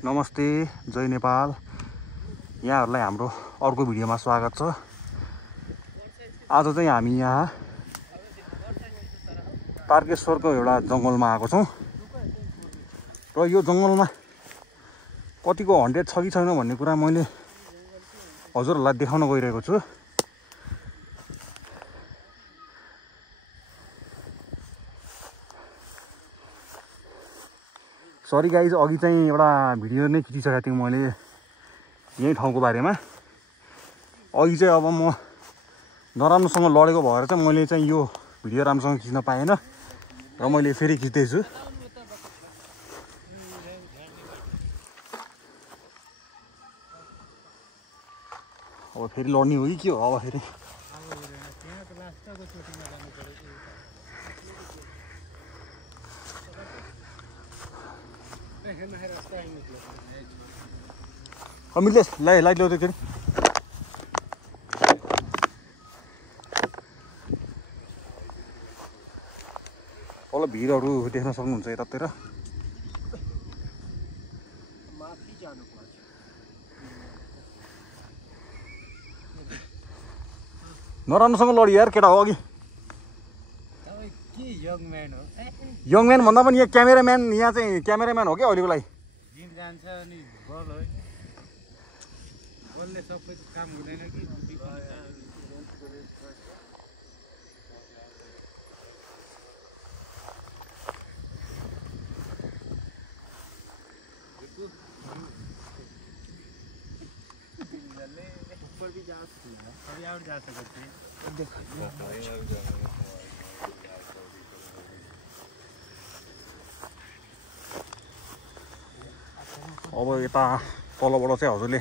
नमस्ते, जय नेपाल। यहाँहरूलाई हाम्रो अर्को भिडियोमा स्वागत छ। आज चाहिँ हामी यहाँ तारकेश्वरको एउटा जङ्गलमा आएको छौँ र यो जङ्गलमा कतिको हन्टेड छ कि छैन भन्ने कुरा मैले हजुरहरूलाई देखाउन गइरहेको छु। सरी गाइज, अघि चाहिँ एउटा भिडियो नै खिचिसकेको थिएँ मैले यही ठाउँको बारेमा। अघि चाहिँ अब म नराम्रोसँग लडेको भएर चाहिँ मैले चाहिँ यो भिडियो राम्रोसँग खिच्न पाएन र मैले फेरि खिच्दैछु। अब फेरि लड्ने हो कि के हो अब फेरि। मिल्दै लाइट ल्याउँदै फेरि तल भिरहरू देख्न सक्नुहुन्छ यतातिर। नराम्रोसँग लड्यो यार केटा हो अघि। यङ म्यान भन्दा पनि यहाँ क्यामेराम्यान, यहाँ चाहिँ क्यामेराम्यान हो क्या अहिलेको लागि। अब यता तलबाट चाहिँ हजुरले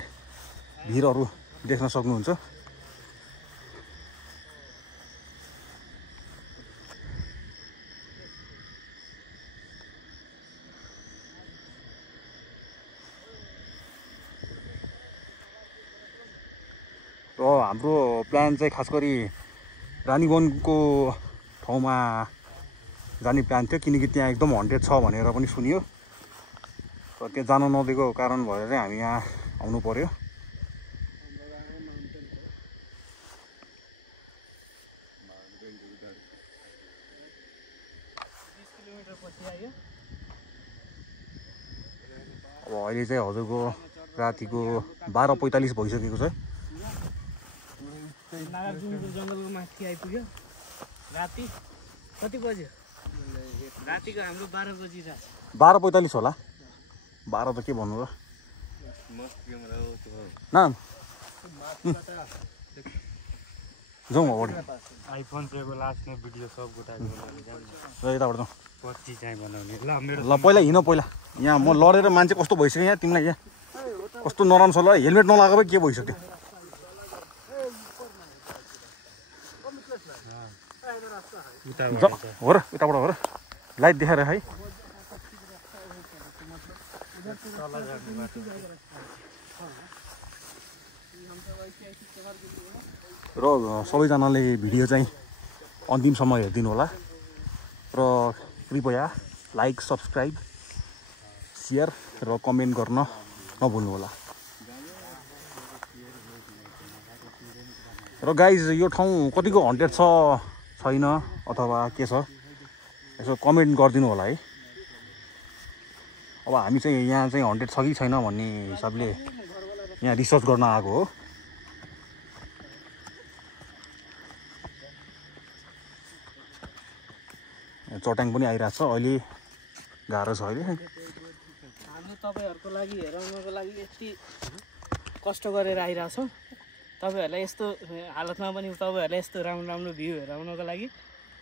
भिरहरू देख्न सक्नुहुन्छ। र हाम्रो प्लान चाहिँ खास गरी रानीवनको ठाउँमा जाने प्लान थियो, किनकि त्यहाँ एकदम हन्टेड छ भनेर पनि सुनियो र त्यहाँ जान नदिएको कारण भएर चाहिँ हामी यहाँ आउनु पर्यो। अब अहिले चाहिँ हजुरको रातिको 12:45 भइसकेको छ। जङ्गलको माथि आइपुग्यो। राति कति बज्यो? रातिको हाम्रो 12 बजिरहेछ। 12:45 होला। 12 त के भन्नु र नाम जाउँ अगाडि। आइफोन प्लेको लास्ट में भिडियो सब गोटा र यताबाट जाउँ। पछि चाहिँ बनाउने ल मेरो ल पहिला हिँड पहिला। यहाँ म लडेर मान्छे कस्तो भइसक्यो यहाँ तिमीलाई। यहाँ कस्तो नराम्रो छ ल, हेलमेट नलाएको भए के भइसक्यो। हो र उताबाट हो र लाइट देखाएर है। र सबैजनाले भिडियो चाहिँ अन्तिमसम्म हेरिदिनु होला र कृपया लाइक, सब्सक्राइब, सेयर र कमेन्ट गर्न नभुल्नु होला। र गाइज यो ठाउँ कतिको हन्टेड छ छैन अथवा के छ यसो कमेन्ट गरिदिनु होला है। अब हामी चाहिँ यहाँ चाहिँ हन्टेड छ कि छैन भन्ने हिसाबले यहाँ रिसर्च गर्न आएको हो। चट्याङ पनि आइरहेको छ, अहिले गाह्रो छ। अहिले हामी तपाईँहरूको लागि हेराउनको लागि यति कष्ट गरेर आइरहेछौँ। तपाईँहरूलाई यस्तो हालतमा पनि तपाईँहरूलाई यस्तो राम्रो राम्रो भ्यू हेराउनको लागि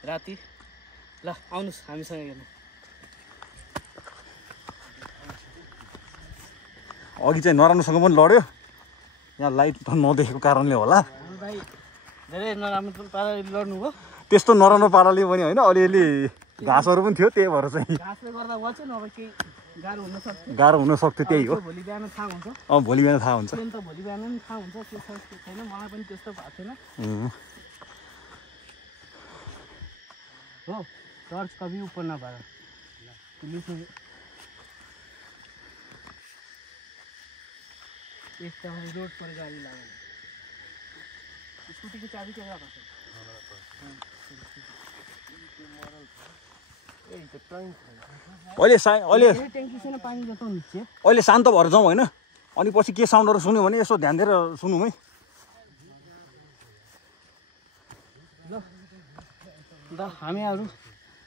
राति। ल आउनुहोस् हामीसँग हेर्नु। अघि चाहिँ नराम्रोसँग पनि लड्यो, यहाँ लाइट त नदेखेको कारणले होला। भाइ धेरै नराम्रो पाराले लड्नुभयो। त्यस्तो नराम्रो पाराले पनि होइन, अलिअलि घाँसहरू पनि थियो, त्यही भएर चाहिँ घाँसले गर्दा बच्यो, नभए केही गाह्रो हुन सक्थ्यो। त्यही हो, भोलि बिहान थाहा हुन्छ। भोलि बिहान थाहा हुन्छ। त भोलि बिहान पनि थाहा हुन्छ के छ के छैन। मलाई पनि त्यस्तो भएको थिएन हो। टर्च कभी ऊपर नभएर पुलिस एकदम रोड पर गाडी लाग्यो स्कुटीको चाबी के भएको छ अहिले ट्याङ्की छैन पानी जस्तो निस्क्यो अहिले शान्त भएर जाउँ होइन अनि पछि के साउन्डहरू सुन्यो भने यसो ध्यान दिएर सुनौँ है ल हामीहरू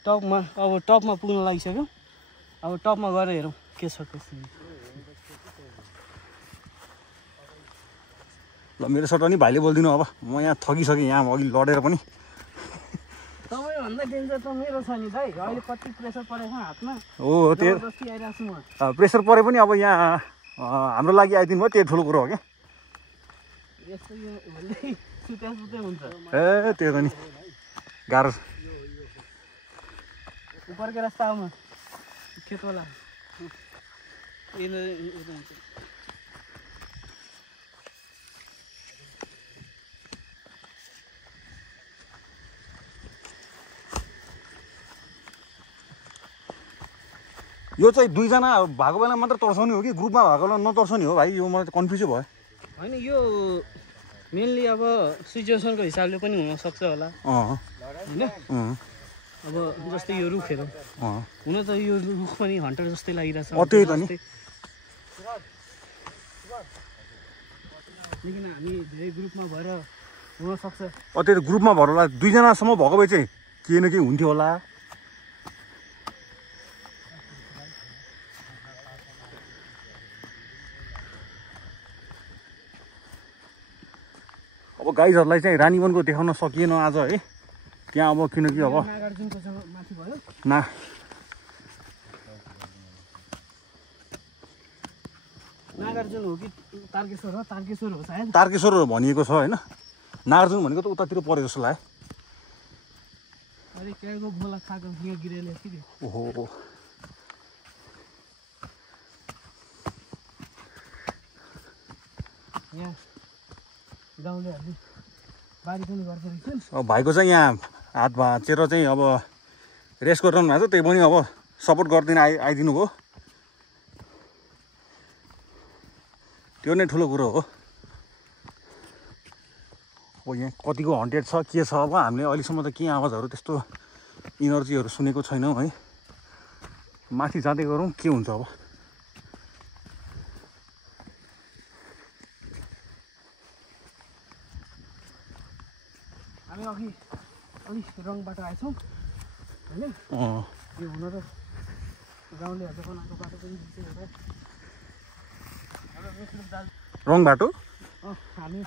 टपमा पुग्न लागिसक्यौँ अब टपमा गएर हेरौँ के छ कसो ल मेरो सट्टा नि भाइले बोलिदिनु अब म यहाँ थकिसकेँ यहाँ अघि लडेर पनि तपाईँभन्दा डेन्जर त मेरो छ नि दाइ अहिले कति प्रेसर परेको छ हातमा हो त्यो जबरजस्ती आइरहेको छु म प्रेसर परे पनि अब यहाँ हाम्रो लागि आइदिनु भयो त्यो ठुलो कुरो हो क्या यस्तो यो भन्दै सुत्या हुन्छ ए त्यो त नि गाह्रो उपरको रास्ता आउनु खेतवाला यो चाहिँ दुईजना भएको बेला मात्र तर्साउने हो कि ग्रुपमा भएको बेला नतर्साउने हो भाइ यो मलाई त कन्फ्युजै भयो होइन यो मेनली अब सिचुएसनको हिसाबले पनि हुनसक्छ होला होइन अब जस्तै यो रुखहरू हुन त यो रुख पनि हन्टर जस्तै लागिरहेछ त्यही त नि लेकिन हामी धेरै ग्रुपमा भएर हुनसक्छ त्यही त ग्रुपमा भएर होला दुईजनासम्म भएको भए चाहिँ केही न केही हुन्थ्यो होला अब गाइजहरूलाई चाहिँ रानीवनको देखाउन सकिएन आज है त्यहाँ अब किनकि अब माथि भयो नागार्जुन हो कि तारकेश्वर हो तारकेश्वर हो सायद तारकेश्वर भनिएको छ होइन नागार्जुन भनेको त उतातिर परे जस्तो लाग्यो अरे केको बोला खाएको यहाँ गिरेले कि ओहो यहाँ गाउँलेहरूले बारी पनि गर्छ रहेछन् अब भाइको चाहिँ यहाँ हात भाँचेर चाहिँ अब रेस्ट गरिरहनु भएको छ त्यही पनि अब सपोर्ट गरिदिन आइदिनु भयो त्यो नै ठुलो कुरो हो अब यहाँ कतिको हन्टेड छ के छ अब हामीले अहिलेसम्म त केही आवाजहरू त्यस्तो इनर्जीहरू सुनेको छैनौँ है माथि जाँदै गरौँ के हुन्छ अब हामी अघि अलिक रङ बाटो आएछौँ होइन यो हुन त गाउँलेहरूले बनाएको बाटो पनि रङ बाटो हामी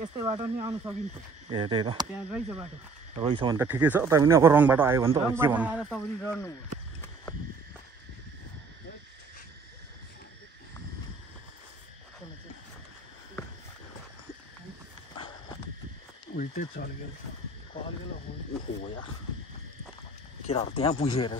यस्तै बाटो नि आउनु सकिन्छ ए त्यही त त्यहाँ रहेछ बाटो रहेछ भने त ठिकै छ तपाईँ पनि अब रङ बाटो आयो भने त के भन्नु आएर तपाईँ डर्नु उल्टै चल्यो ओहो यार केटाहरू त्यहाँ पुगिसकेर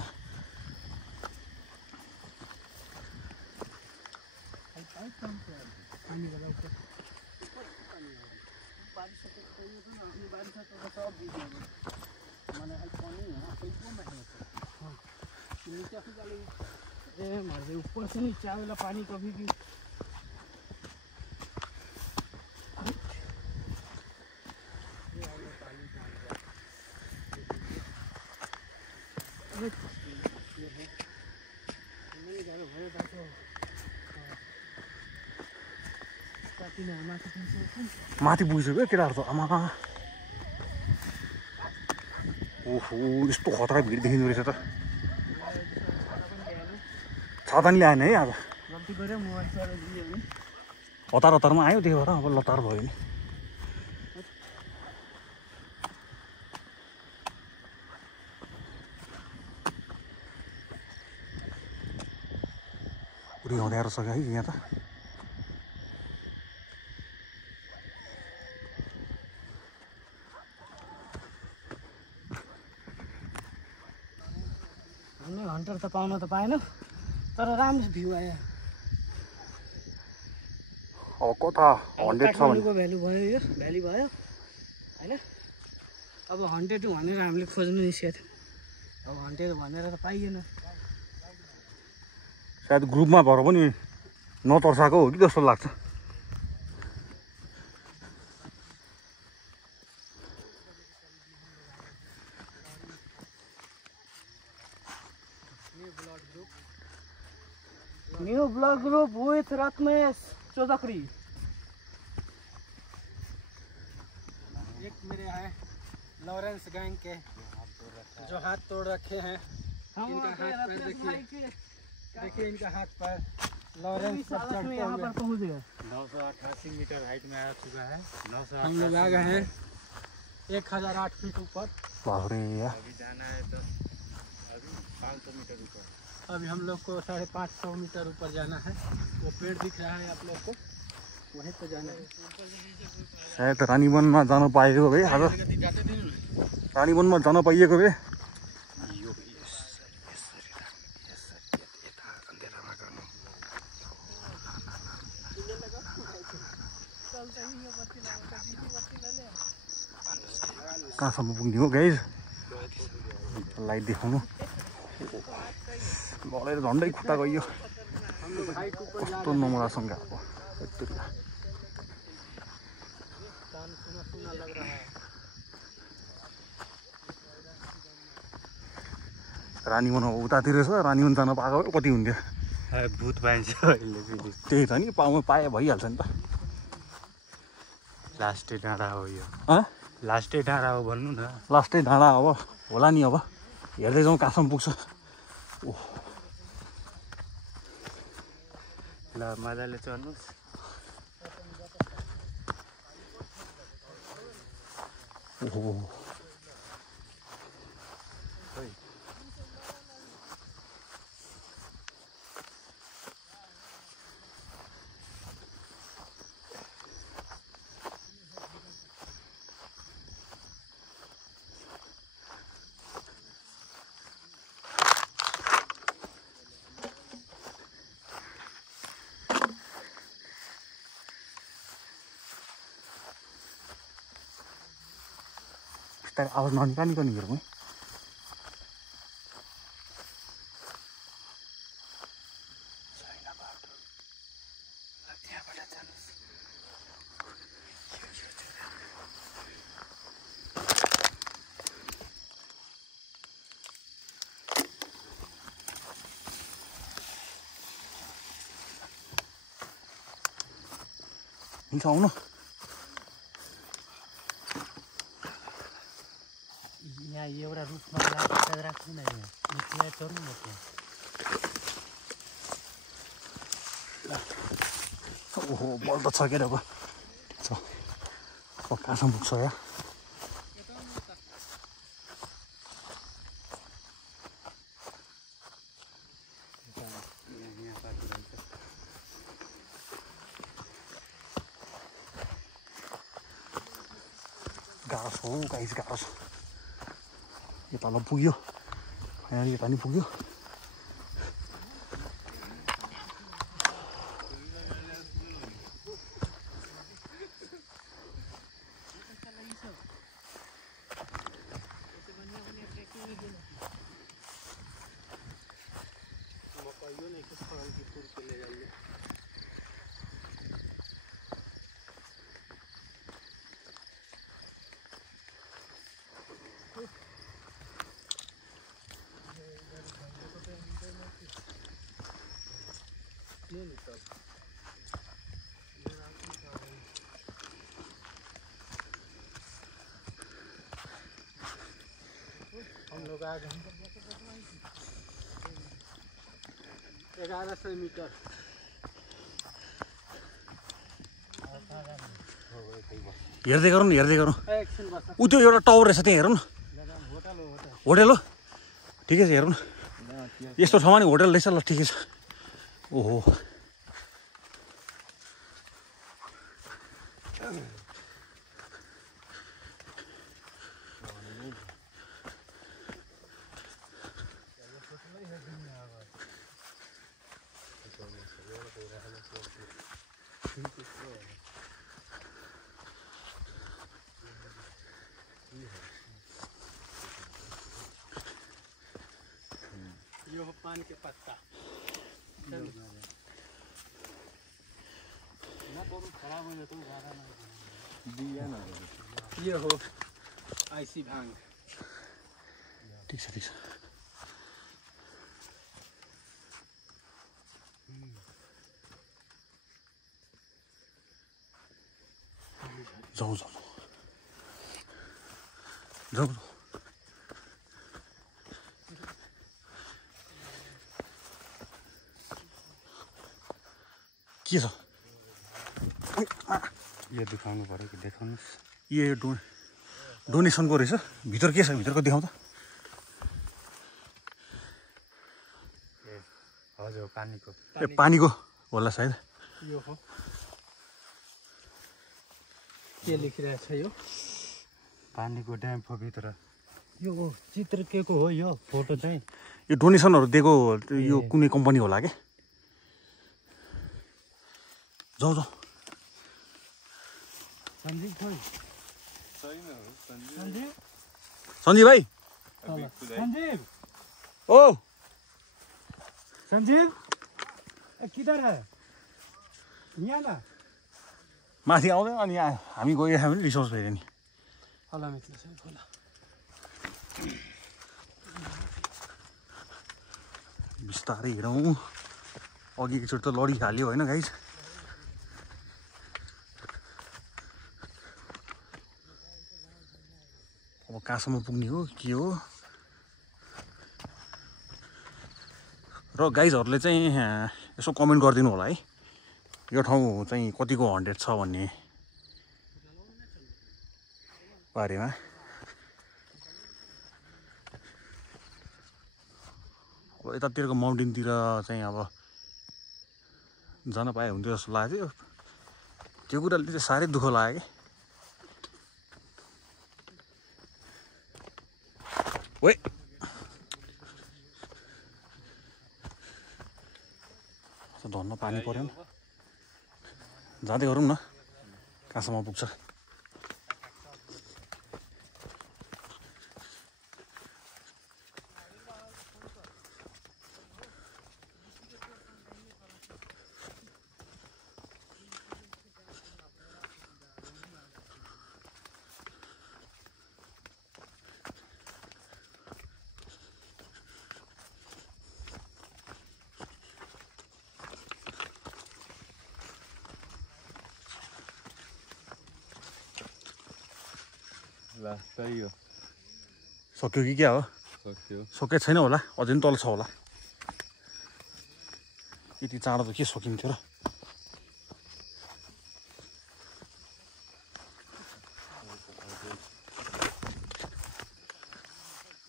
ऊपर से नहीं चाय वाला पानी कभी भी माथि पुगिसक्यो केटाहरू त आमा ओहो यस्तो खतरा भिड देखिँदो रहेछ त छाता नि ल्याएन है अब हतार हतारमा आयो त्यही भएर अब लतार भयो नि पुरै हँध्याएर सक्यो है यहाँ त हन्टर त पाउन त पाएन तर राम्रो भ्यू आयो अब कता हन्ड्रेड छ भने भ्यालु भयो यो भ्याली भयो होइन अब 100 भनेर हामीले खोज्नु निस्केको थियौँ अब 100 भनेर त पाइएन सायद ग्रुपमा भएर पनि नतर्साएको हो कि जस्तो लाग्छ new blog group with Ratnesh Chaudhary. एक मेरे हैं लॉरेंस गैंग के जो हाथ तोड़ रखे हैं। इनका हाथ पैर देखिए इनका हाथ पैर। लॉरेंस पर यहाँ पर पहुँच गए। 988 मीटर हाइट में आ चुका है। हम लोग आ गए हैं 1008 फीट ऊपर। अभी जाना है तो अभी 500 मीटर ऊपर। अभी हम लोग को 550 मीटर ऊपर जाना है। वो पेड़ दिख रहा है आप लोग को, वहीं पे जाना है। सायद रानीवनमा जान पाएको भए आज रानीवनमा जान पाइएको भए कहाँसम्म पुग्ने हो गाइज। लाइट देखाउनु गलेर झन्डै खुट्टा गइयो। कस्तो नमरासँग अब रानीवन उतातिर छ। रानीवन जान पाएको भए कति हुन्थ्यो। भूत पाइन्छ अहिले फेरि। त्यही त नि पाए भइहाल्छ नि त। लास्टै डाँडा हो यो। लास्टै डाँडा हो भन्नु न। लास्टै डाँडा अब होला नि। अब हेर्दै जाउँ कहाँसम्म पुग्छ। ल मजाले चढ्नुहोस्। ओहो आवाज ननिकालिकन हेरौँ है। हुन्छ आउनु। यहाँ एउटा रुखमा राख्नु न। यहाँ चढ्नु न त्यहाँ। ओहो बल त छ के अब कहाँसम्म पुग्छ या। गाह्रो छ हौ गाइस, गाह्रो छ। यो तल पुग्यो, यहाँ यता नि पुग्यो। हम लोग आ गए 1100 मीटर। हेर्दै गरौँ न, हेर्दै गरौँ। ऊ त्यो एउटा टावर रहेछ त्यहाँ हेरौँ न। होटेल हो, ठिकै छ हेरौँ न। यस्तो ठाउँमा नि होटेल रहेछ। ल ठिकै छ। ओहो यो हो पान के पत्ता। ये हो आइसी भांग। ठिक छ, ठिक छ। जाऊ जाऊ जाऊ के छ यो देखाउनु पर्यो कि देखाउनुहोस् यो डोनेसनको रहेछ भित्र के छ भित्रको देखाउँ त हजुर पानीको ए पानीको होला सायद यो हो के लेखिरहेछ यो पानीको ड्याम्पको भित्र यो चित्र के को हो यो फोटो चाहिँ यो डोनेसनहरू दिएको यो कुनै कम्पनी होला के जाऊ जाऊ सञ्जीव खोइ सञ्जीव सञ्जीव भाइ संजीव ओ संजीव किधर है यहाँ ना माथि आउँदैन अनि हामी गइरहेको भने रिसोर्स फेरि नि होला मित्र साहब होला बिस्तारै हिँडौँ अघि एकचोटि त लडिहाल्यो होइन गाइज अब कहाँसम्म पुग्ने हो के हो र गाइजहरूले चाहिँ यसो कमेन्ट गरिदिनु होला है यो ठाउँ चाहिँ कतिको 100 छ भन्ने बारेमा अब यतातिरको माउन्टेनतिर चाहिँ अब जान पाए हुन्थ्यो जस्तो लाग्थ्यो त्यो कुराले चाहिँ साह्रै दुःख लाग्यो कि ओइ धन्न पानी पर्यो नि जाँदै गरौँ न कहाँसम्म पुग्छ ल सही हो सक्यो कि क्या हो सक्यो सकेको छैन होला अझै पनि तल छ होला यति चाँडो त के सकिन्थ्यो र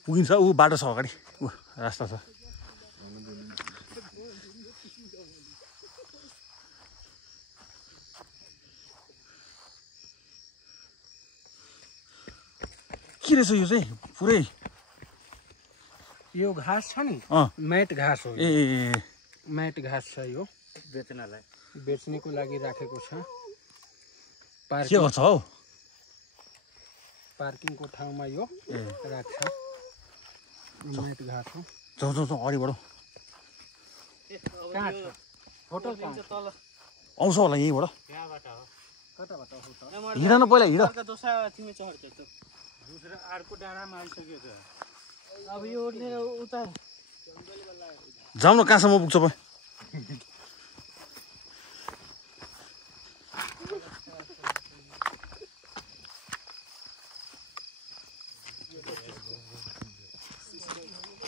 पुगिन्छ ऊ बाटो छ अगाडि ऊ रास्ता छ के रहेछ यो चाहिँ पुरै यो घाँस छ नि अँ म्याट घाँस हो ए म्याट घाँस छ यो बेच्नलाई बेच्नेको लागि राखेको छ के गर्छ हौ पार्किङको ठाउँमा यो ए राख्छ म्याट घाँस हो जाउँ जाउँ जाउँ अगाडि बढौँ कहाँ छ होटल कहाँ छ? तल आउँछ होला यहीँबाट त्यहाँबाट हो कताबाट होटल हिँड न पहिला हिँड दोसा तिमी चढ्छ त दूसरा अर्को डाँडामा आइसक्यो त अब यो ओर्लेर उता जाउँ न कहाँसम्म पुग्छ प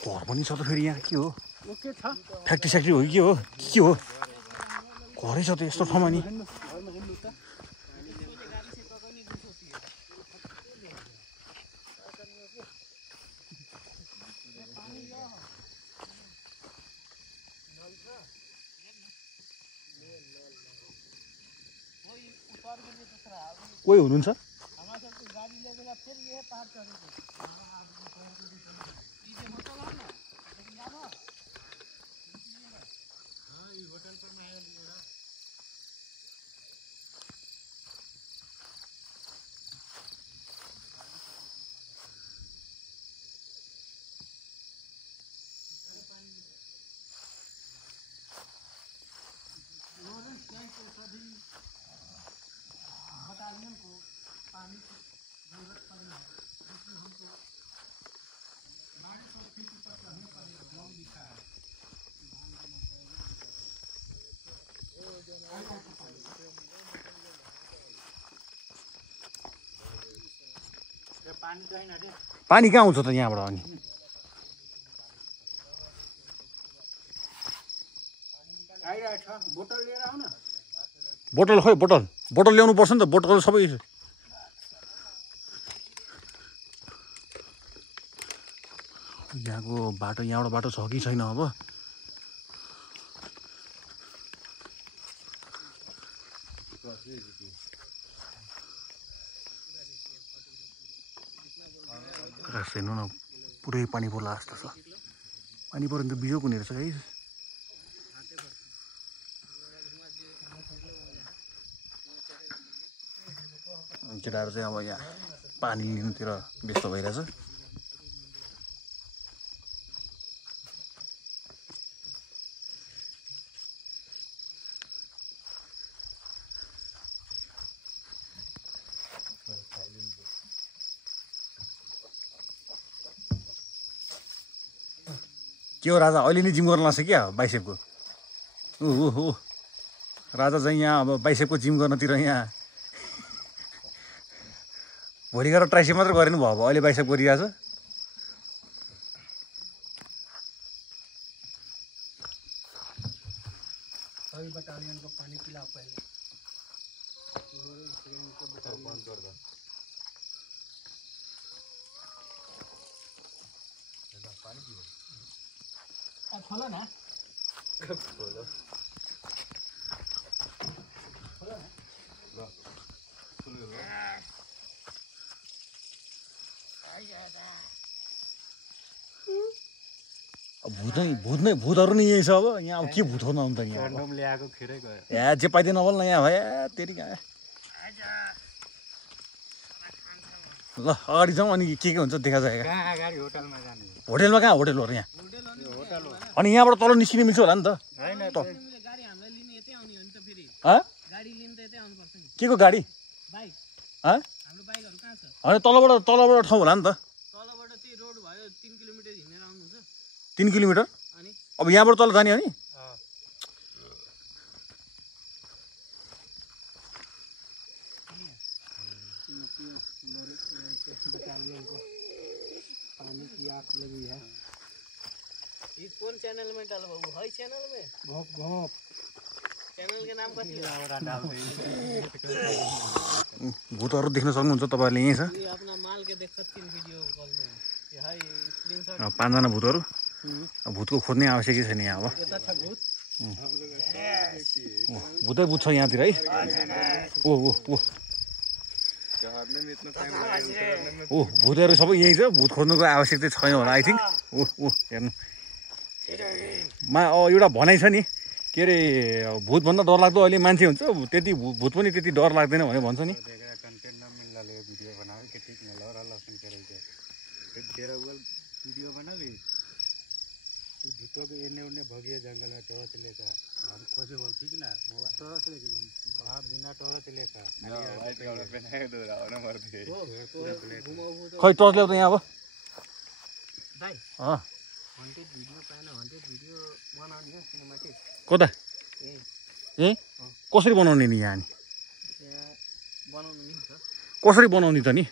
घर पनि छ त फेरि यहाँ के हो ओके छ फ्याक्ट्री स्याक्ट्री हो कि के हो घरै छ त यस्तो ठाउँमा नि कोही हुनुहुन्छ पानी कहाँ आउँछ त यहाँबाट अनि बोतल खोइ बोतल ल्याउनु पर्छ नि त बोतल सबै यहाँको बाटो यहाँबाट बाटो छ कि छैन अब हेर्नु न पुरै पानी पर्ला जस्तो छ पानी पऱ्यो भने त बिजोक हुने रहेछ है केटाहरू चाहिँ अब यहाँ पानी लिनुतिर व्यस्त भइरहेछ के हो राजा अहिले नै जिम गर्न लाग्छ क्या बाइसेपको ओहो राजा चाहिँ यहाँ अब बाइसेपको जिम गर्नतिर यहाँ भोलि गएर ट्राइसेप मात्र गरेनु भयो अब अहिले बाइसेप गरिरहेछ सभी बटालियन को पानी पिलाओ पहले बंद कर दो खोलो ना खोलो भूतहरू नै यही छ अब यहाँ अब के भूत हुन त यहाँ ल्याएको खेरै गयो ए जे पाइदिएन नबोल न यहाँ भयो तेरि कहाँ ल अगाडि जाउँ अनि के हुन्छ देखा जाएगा अगाडि होटलमा जाने होटेलमा कहाँ होटेल हो यहाँ अनि यहाँबाट तल निस्किने मिल्छ होला नि त के को गाडी होइन तलबाट ठाउँ होला नि त 3 किलोमिटर अब यहाँबाट तल जाने हो नि बटालियन को पानी की आग लगी है ये कौन चैनल में डाल बाबू हाई चैनल में घोप घोप चैनल के नाम कति हो भूतहरू देख्न सक्नुहुन्छ तपाईहरुले यही छ ये अपना माल के देख सकते हैं वीडियो कॉल में ये हाई स्क्रीनशॉट 5 जना भूतहरू भूतको खोज्ने आवश्यकै छैन यहाँ अब यता छ भूत भूतै भूत छ यहाँतिर है ओ भूतहरू सबै यही छ भूत खोज्नुको आवश्यकता छैन होला आई थिंक हेर्नु एउटा भनाइ छ नि के अरे भूत भन्दा डर लाग्दो अहिले मान्छे हुन्छ त्यति भूत पनि त्यति डर लाग्दैन भने भन्छ नि भूतों के एने उन्ने भगिए जंगल में टॉर्च लेकर हम खोजे हो ठीक ना मोबाइल टॉर्च लेके हां बिना टॉर्च लेकर वाइट कपड़ा पहना के दौड़ा और मर दिए खै टर्च ल्याउ त यहाँ अब भाइ हन्टेड भिडियो पाएन हन्टेड भिडियो बनाउने हो सिनेमेटिक कता ए कसरी बनाउने नि यहाँ नि बनाउनु मिल्छ कसरी बनाउने त नि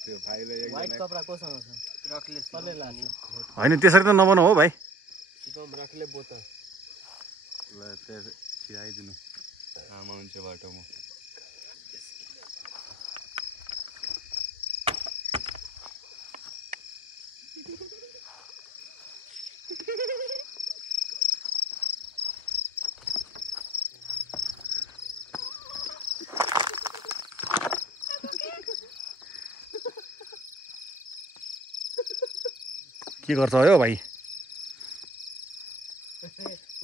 त्यो भाइले एक व्हाइट कपडा कोसँग छ रखले कसले लान्छ हैन त्यसरी त नबनाऊ हो भाइ सिधम रखले बोतल ल त्यो छिराइदिनु आमा हुन्छ बाटोमा के गर्छ हो भाइ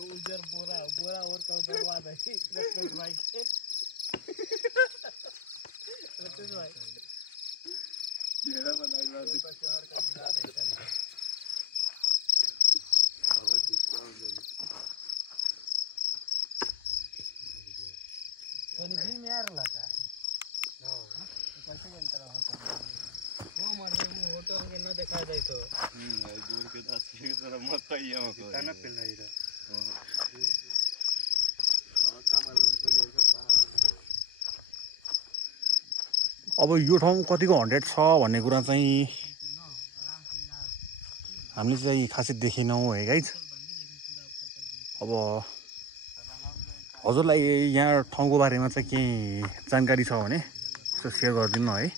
उजर बोरा और का दरवाजा है रत्नेश भाई के रत्नेश भाई चेहरा बनाई बात शहर का बुला देता है अब दिखता हूं तो दिन में यार लगा कैसे अंतर होता है वो मर्दे वो होटल के न देखा जाए तो दूर के 10 की तरह मत कहिए हमको तना पिलाई रा हां का मालूम तो नहीं अब यो ठाउँ कतिको हन्टेड छ भन्ने कुरा चाहिँ हामीले चाहिँ खासै देखेनौँ है गाइज। अब हजुरलाई यहाँ ठाउँको बारेमा चाहिँ केही जानकारी छ भने यसो सेयर गरिदिनु है।